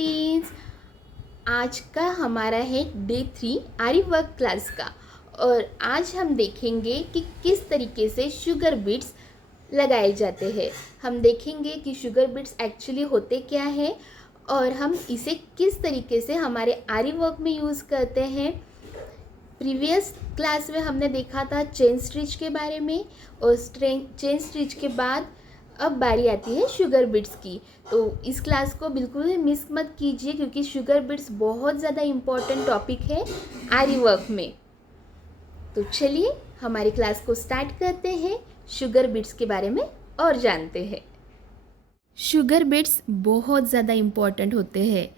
Cuties. आज का हमारा है डे 3 आरी वर्क क्लास का। और आज हम देखेंगे कि किस तरीके से शुगर बीट्स लगाए जाते हैं। हम देखेंगे कि शुगर बीट्स एक्चुअली होते क्या है और हम इसे किस तरीके से हमारे आरी वर्क में यूज़ करते हैं। प्रीवियस क्लास में हमने देखा था चेन स्टिच के बारे में, और चेन स्टिच के बाद अब बारी आती है शुगर बीट्स की। तो इस क्लास को बिल्कुल भी मिस मत कीजिए, क्योंकि शुगर बीट्स बहुत ज़्यादा इम्पॉर्टेंट टॉपिक है आरी वर्क में। तो चलिए हमारी क्लास को स्टार्ट करते हैं, शुगर बीट्स के बारे में और जानते हैं। शुगर बीट्स बहुत ज़्यादा इम्पॉर्टेंट होते हैं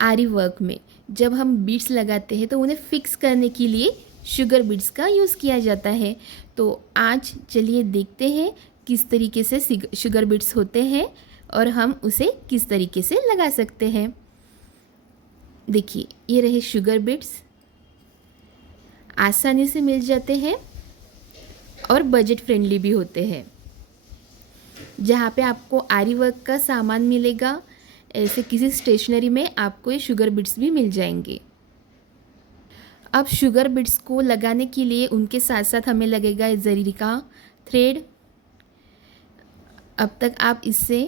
आरी वर्क में। जब हम बीट्स लगाते हैं तो उन्हें फिक्स करने के लिए शुगर बीट्स का यूज़ किया जाता है। तो आज चलिए देखते हैं किस तरीके से शुगर बीट्स होते हैं और हम उसे किस तरीके से लगा सकते हैं। देखिए, ये रहे शुगर बीट्स। आसानी से मिल जाते हैं और बजट फ्रेंडली भी होते हैं। जहाँ पे आपको आरी वर्क का सामान मिलेगा, ऐसे किसी स्टेशनरी में आपको ये शुगर बीट्स भी मिल जाएंगे। अब शुगर बीट्स को लगाने के लिए उनके साथ साथ हमें लगेगा जरी का थ्रेड। अब तक आप इससे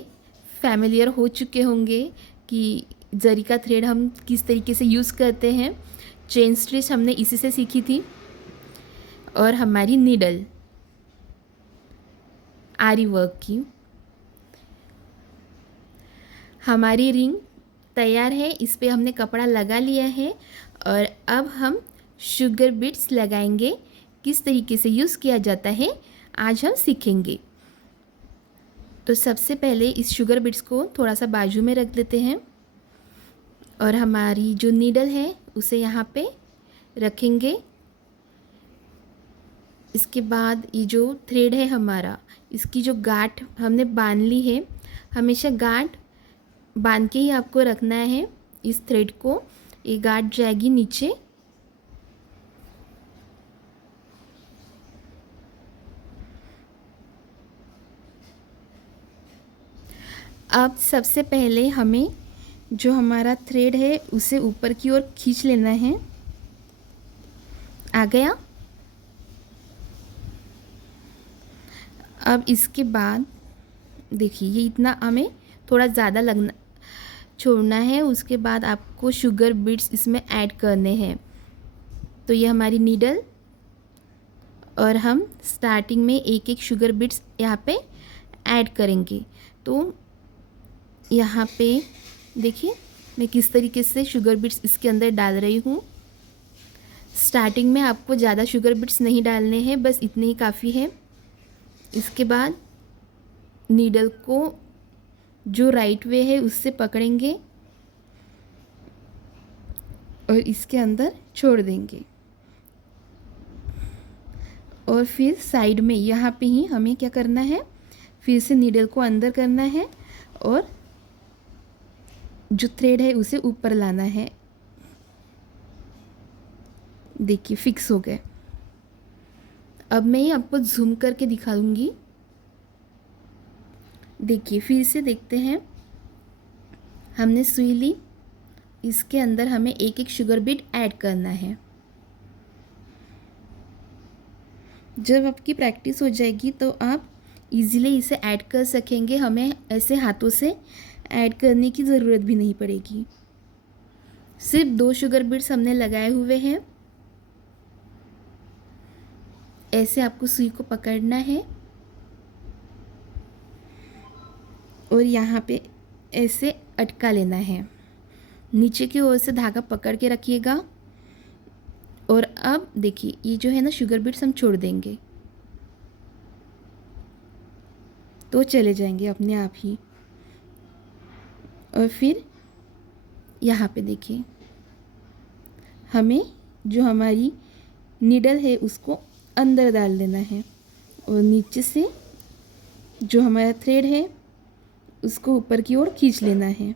फैमिलियर हो चुके होंगे कि जरी का थ्रेड हम किस तरीके से यूज़ करते हैं। चेन स्टिच हमने इसी से सीखी थी। और हमारी नीडल आरी वर्क की। हमारी रिंग तैयार है, इस पे हमने कपड़ा लगा लिया है और अब हम शुगर बीट्स लगाएंगे। किस तरीके से यूज़ किया जाता है आज हम सीखेंगे। तो सबसे पहले इस शुगर बीट्स को थोड़ा सा बाजू में रख देते हैं और हमारी जो नीडल है उसे यहाँ पे रखेंगे। इसके बाद ये जो थ्रेड है हमारा, इसकी जो गांठ हमने बांध ली है, हमेशा गांठ बांध के ही आपको रखना है इस थ्रेड को। ये गांठ जाएगी नीचे। अब सबसे पहले हमें जो हमारा थ्रेड है उसे ऊपर की ओर खींच लेना है। आ गया। अब इसके बाद देखिए, ये इतना हमें थोड़ा ज़्यादा लगना छोड़ना है। उसके बाद आपको शुगर बीट्स इसमें ऐड करने हैं। तो ये हमारी नीडल और हम स्टार्टिंग में एक एक शुगर बीट्स यहाँ पे ऐड करेंगे। तो यहाँ पे देखिए मैं किस तरीके से शुगर बीट्स इसके अंदर डाल रही हूँ। स्टार्टिंग में आपको ज़्यादा शुगर बीट्स नहीं डालने हैं, बस इतने ही काफ़ी है। इसके बाद नीडल को जो राइट वे है उससे पकड़ेंगे और इसके अंदर छोड़ देंगे। और फिर साइड में यहाँ पे ही हमें क्या करना है, फिर से नीडल को अंदर करना है और जो थ्रेड है उसे ऊपर लाना है। देखिए फिक्स हो गए। अब मैं ये आपको जूम करके दिखाऊंगी। देखिए फिर से देखते हैं। हमने सुई ली, इसके अंदर हमें एक एक शुगर बीट ऐड करना है। जब आपकी प्रैक्टिस हो जाएगी तो आप इजीली इसे ऐड कर सकेंगे। हमें ऐसे हाथों से ऐड करने की ज़रूरत भी नहीं पड़ेगी। सिर्फ 2 शुगर बीट्स हमने लगाए हुए हैं। ऐसे आपको सुई को पकड़ना है और यहाँ पे ऐसे अटका लेना है। नीचे की ओर से धागा पकड़ के रखिएगा। और अब देखिए, ये जो है ना शुगर बीट्स हम छोड़ देंगे तो चले जाएंगे अपने आप ही। और फिर यहाँ पे देखिए, हमें जो हमारी नीडल है उसको अंदर डाल देना है और नीचे से जो हमारा थ्रेड है उसको ऊपर की ओर खींच लेना है।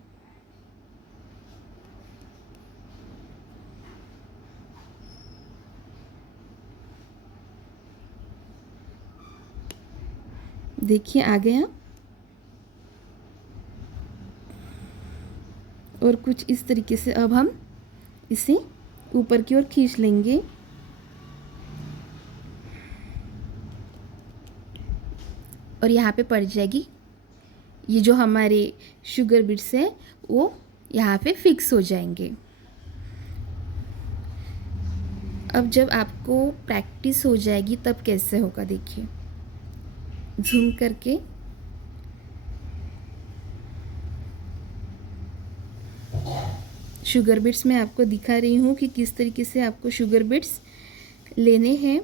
देखिए आ गया। और कुछ इस तरीके से अब हम इसे ऊपर की ओर खींच लेंगे। और यहाँ पे पड़ जाएगी। ये जो हमारे शुगर बीट्स हैं वो यहाँ पे फिक्स हो जाएंगे। अब जब आपको प्रैक्टिस हो जाएगी तब कैसे होगा देखिए, जूम करके। शुगर बीट्स मैं आपको दिखा रही हूँ कि किस तरीके से आपको शुगर बीट्स लेने हैं।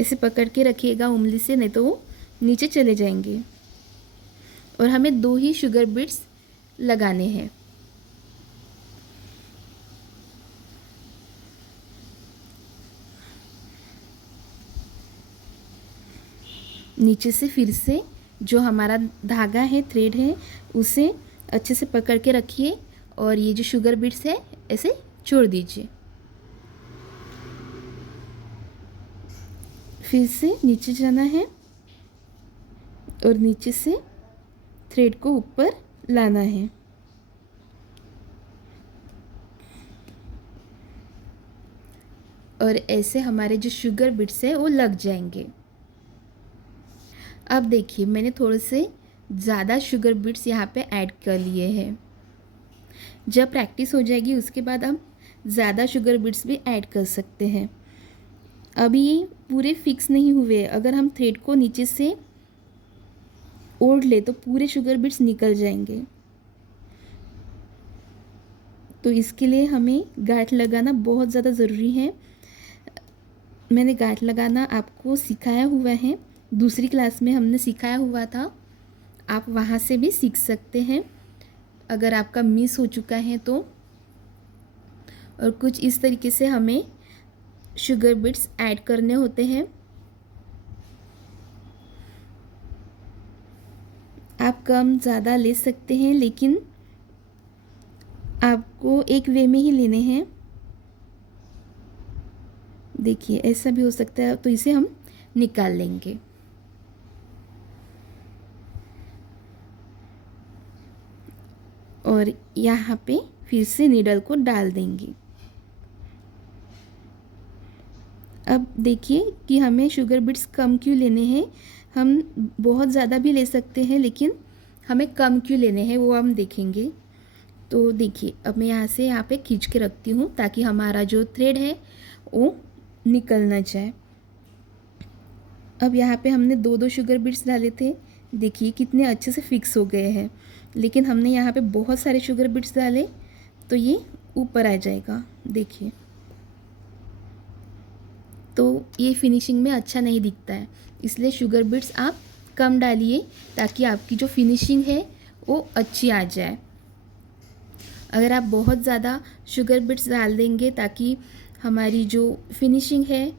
इसे पकड़ के रखिएगा उंगली से, नहीं तो वो नीचे चले जाएंगे। और हमें 2 ही शुगर बीट्स लगाने हैं। नीचे से फिर से जो हमारा धागा है, थ्रेड है, उसे अच्छे से पकड़ के रखिए और ये जो शुगर बीट्स है ऐसे छोड़ दीजिए। फिर से नीचे जाना है और नीचे से थ्रेड को ऊपर लाना है। और ऐसे हमारे जो शुगर बीट्स है वो लग जाएंगे। अब देखिए मैंने थोड़े से ज़्यादा शुगर बीट्स यहाँ पे ऐड कर लिए हैं। जब प्रैक्टिस हो जाएगी उसके बाद हम ज़्यादा शुगर बीट्स भी ऐड कर सकते हैं। अभी ये पूरे फिक्स नहीं हुए। अगर हम थ्रेड को नीचे से ओढ़ ले तो पूरे शुगर बीट्स निकल जाएंगे। तो इसके लिए हमें गांठ लगाना बहुत ज़्यादा ज़रूरी है। मैंने गांठ लगाना आपको सिखाया हुआ है, दूसरी क्लास में हमने सिखाया हुआ था। आप वहाँ से भी सीख सकते हैं अगर आपका मिस हो चुका है तो। और कुछ इस तरीके से हमें शुगर बीट्स ऐड करने होते हैं। आप कम ज़्यादा ले सकते हैं, लेकिन आपको एक वे में ही लेने हैं। देखिए ऐसा भी हो सकता है, तो इसे हम निकाल लेंगे। और यहाँ पे फिर से नीडल को डाल देंगे। अब देखिए कि हमें शुगर बीट्स कम क्यों लेने हैं। हम बहुत ज़्यादा भी ले सकते हैं, लेकिन हमें कम क्यों लेने हैं वो हम देखेंगे। तो देखिए अब मैं यहाँ पे खींच के रखती हूँ ताकि हमारा जो थ्रेड है वो निकल ना जाए। अब यहाँ पे हमने 2-2 शुगर बीट्स डाले थे, देखिए कितने अच्छे से फिक्स हो गए हैं। लेकिन हमने यहाँ पे बहुत सारे शुगर बीट्स डाले तो ये ऊपर आ जाएगा, देखिए। तो ये फिनिशिंग में अच्छा नहीं दिखता है, इसलिए शुगर बीट्स आप कम डालिए ताकि आपकी जो फिनिशिंग है वो अच्छी आ जाए। अगर आप बहुत ज़्यादा शुगर बीट्स डाल देंगे ताकि हमारी जो फिनिशिंग है,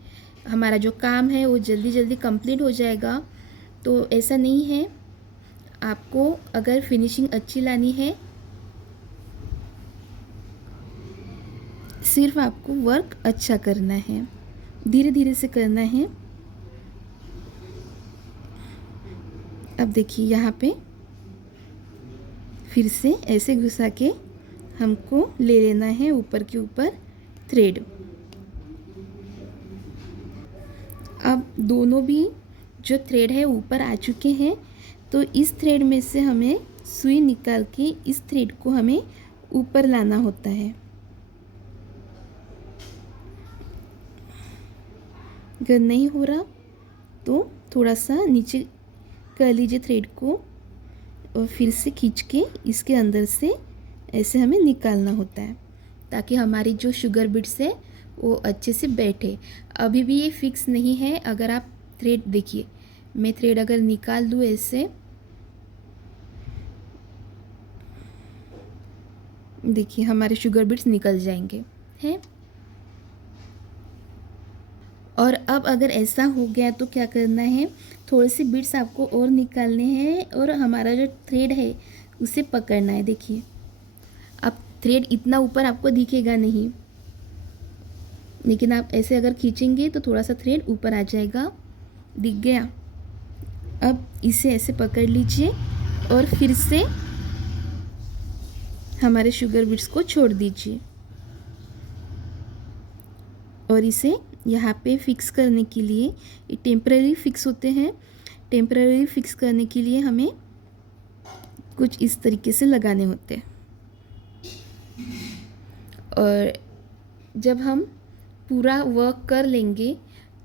हमारा जो काम है वो जल्दी जल्दी कंप्लीट हो जाएगा, तो ऐसा नहीं है। आपको अगर फिनिशिंग अच्छी लानी है, सिर्फ आपको वर्क अच्छा करना है, धीरे धीरे से करना है। अब देखिए यहाँ पे फिर से ऐसे घुसा के हमको ले लेना है ऊपर के ऊपर थ्रेड। अब दोनों भी जो थ्रेड है ऊपर आ चुके हैं, तो इस थ्रेड में से हमें सुई निकाल के इस थ्रेड को हमें ऊपर लाना होता है। अगर नहीं हो रहा तो थोड़ा सा नीचे कर लीजिए थ्रेड को और फिर से खींच के इसके अंदर से ऐसे हमें निकालना होता है ताकि हमारी जो शुगर बीट्स है वो अच्छे से बैठे। अभी भी ये फिक्स नहीं है। अगर आप थ्रेड देखिए, मैं थ्रेड अगर निकाल दूँ ऐसे, देखिए हमारे शुगर बीट्स निकल जाएंगे हैं। और अब अगर ऐसा हो गया तो क्या करना है, थोड़े से बीट्स आपको और निकालने हैं और हमारा जो थ्रेड है उसे पकड़ना है। देखिए अब थ्रेड इतना ऊपर आपको दिखेगा नहीं, लेकिन आप ऐसे अगर खींचेंगे तो थोड़ा सा थ्रेड ऊपर आ जाएगा, दिख गया। अब इसे ऐसे पकड़ लीजिए और फिर से हमारे शुगर बीट्स को छोड़ दीजिए और इसे यहाँ पे फिक्स करने के लिए, ये टेम्पररी फिक्स होते हैं, टेम्पररी फिक्स करने के लिए हमें कुछ इस तरीके से लगाने होते हैं। और जब हम पूरा वर्क कर लेंगे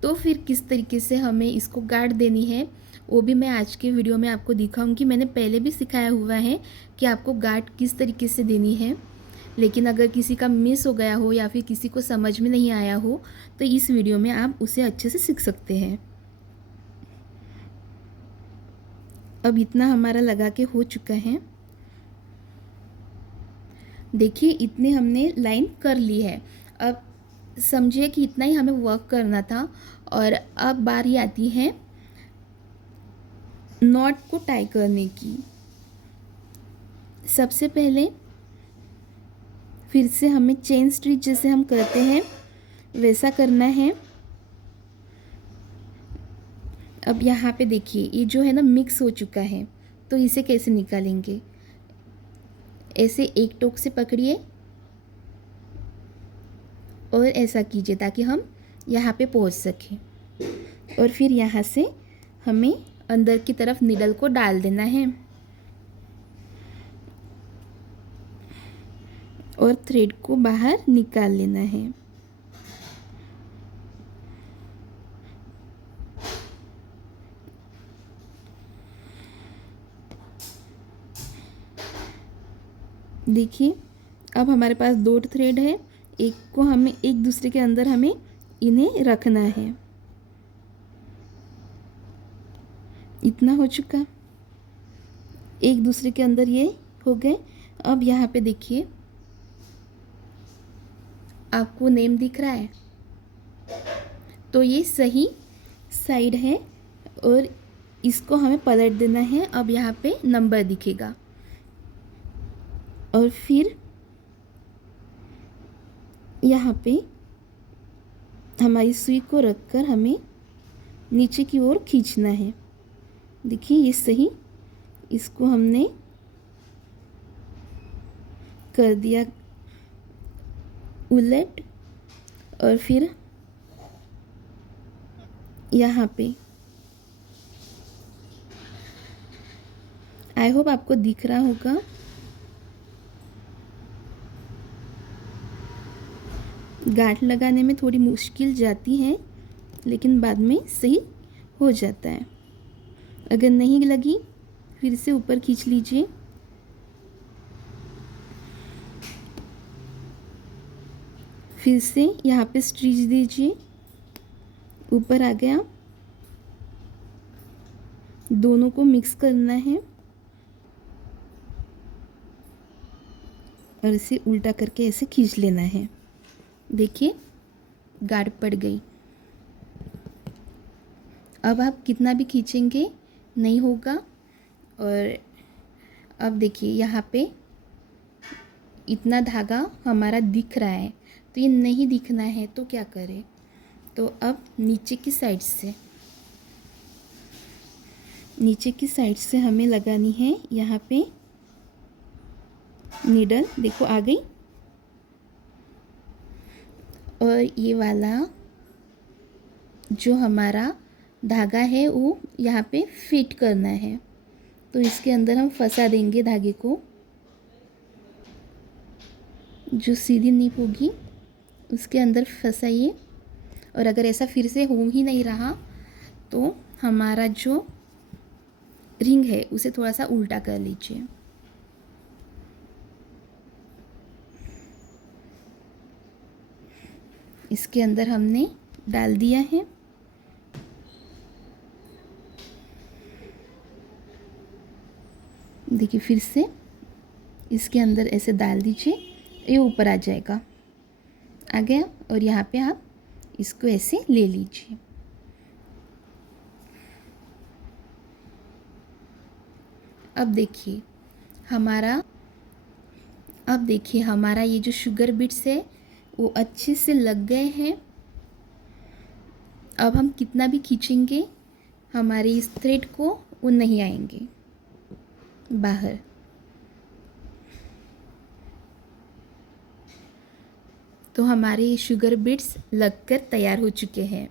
तो फिर किस तरीके से हमें इसको गार्ड देनी है वो भी मैं आज के वीडियो में आपको दिखाऊंगी। मैंने पहले भी सिखाया हुआ है कि आपको गार्ड किस तरीके से देनी है, लेकिन अगर किसी का मिस हो गया हो या फिर किसी को समझ में नहीं आया हो तो इस वीडियो में आप उसे अच्छे से सीख सकते हैं। अब इतना हमारा लगा के हो चुका है। देखिए इतने हमने लाइन कर ली है। अब समझिए कि इतना ही हमें वर्क करना था। और अब बारी आती है नॉट को टाई करने की। सबसे पहले फिर से हमें चेन स्टिच जैसे हम करते हैं वैसा करना है। अब यहाँ पे देखिए ये जो है ना मिक्स हो चुका है, तो इसे कैसे निकालेंगे। ऐसे एक टोक से पकड़िए और ऐसा कीजिए ताकि हम यहाँ पे पहुँच सकें। और फिर यहाँ से हमें अंदर की तरफ नीडल को डाल देना है और थ्रेड को बाहर निकाल लेना है। देखिए अब हमारे पास दो थ्रेड है, एक को हमें एक दूसरे के अंदर हमें इन्हें रखना है। इतना हो चुका, एक दूसरे के अंदर ये हो गए। अब यहाँ पे देखिए आपको नेम दिख रहा है, तो ये सही साइड है और इसको हमें पलट देना है। अब यहाँ पे नंबर दिखेगा और फिर यहाँ पे हमारी सुई को रखकर हमें नीचे की ओर खींचना है। देखिए ये सही, इसको हमने कर दिया उलट। और फिर यहाँ पे आई होप आपको दिख रहा होगा। गांठ लगाने में थोड़ी मुश्किल जाती है लेकिन बाद में सही हो जाता है। अगर नहीं लगी फिर से ऊपर खींच लीजिए। फिर से यहाँ पे स्टिच दीजिए, ऊपर आ गया। दोनों को मिक्स करना है और इसे उल्टा करके ऐसे खींच लेना है। देखिए गाढ़ पड़ गई। अब आप कितना भी खींचेंगे नहीं होगा। और अब देखिए यहाँ पे इतना धागा हमारा दिख रहा है, तो ये नहीं दिखना है तो क्या करें। तो अब नीचे की साइड से हमें लगानी है यहाँ पे नीडल। देखो आ गई। और ये वाला जो हमारा धागा है वो यहाँ पे फिट करना है, तो इसके अंदर हम फंसा देंगे धागे को। जो सीधी नीप होगी उसके अंदर फंसाइए। और अगर ऐसा फिर से हो ही नहीं रहा तो हमारा जो रिंग है उसे थोड़ा सा उल्टा कर लीजिए। इसके अंदर हमने डाल दिया है। देखिए फिर से इसके अंदर ऐसे डाल दीजिए, ये ऊपर आ जाएगा। आ गया। और यहाँ पे आप इसको ऐसे ले लीजिए। अब देखिए हमारा ये जो शुगर बीट्स है वो अच्छे से लग गए हैं। अब हम कितना भी खींचेंगे हमारे इस थ्रेड को वो नहीं आएंगे। बाहर। तो हमारे शुगर बीट्स लगकर तैयार हो चुके हैं।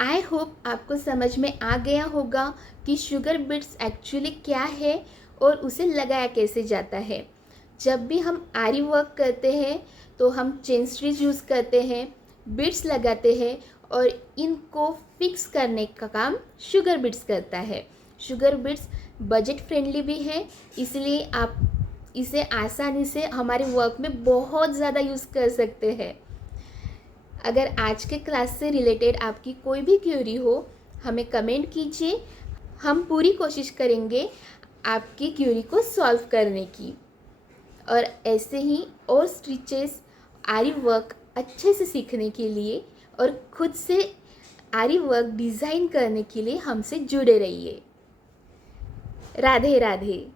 आई होप आपको समझ में आ गया होगा कि शुगर बीट्स एक्चुअली क्या है और उसे लगाया कैसे जाता है। जब भी हम आरी वर्क करते हैं तो हम चेन स्टिच यूज़ करते हैं, बीट्स लगाते हैं और इनको फिक्स करने का काम शुगर बीट्स करता है। शुगर बीट्स बजट फ्रेंडली भी है, इसलिए आप इसे आसानी से हमारे वर्क में बहुत ज़्यादा यूज़ कर सकते हैं। अगर आज के क्लास से रिलेटेड आपकी कोई भी क्वेरी हो, हमें कमेंट कीजिए। हम पूरी कोशिश करेंगे आपकी क्वेरी को सॉल्व करने की। और ऐसे ही और स्टिचेस, आरी वर्क अच्छे से सीखने के लिए और खुद से आरी वर्क डिज़ाइन करने के लिए हमसे जुड़े रहिए। राधे राधे।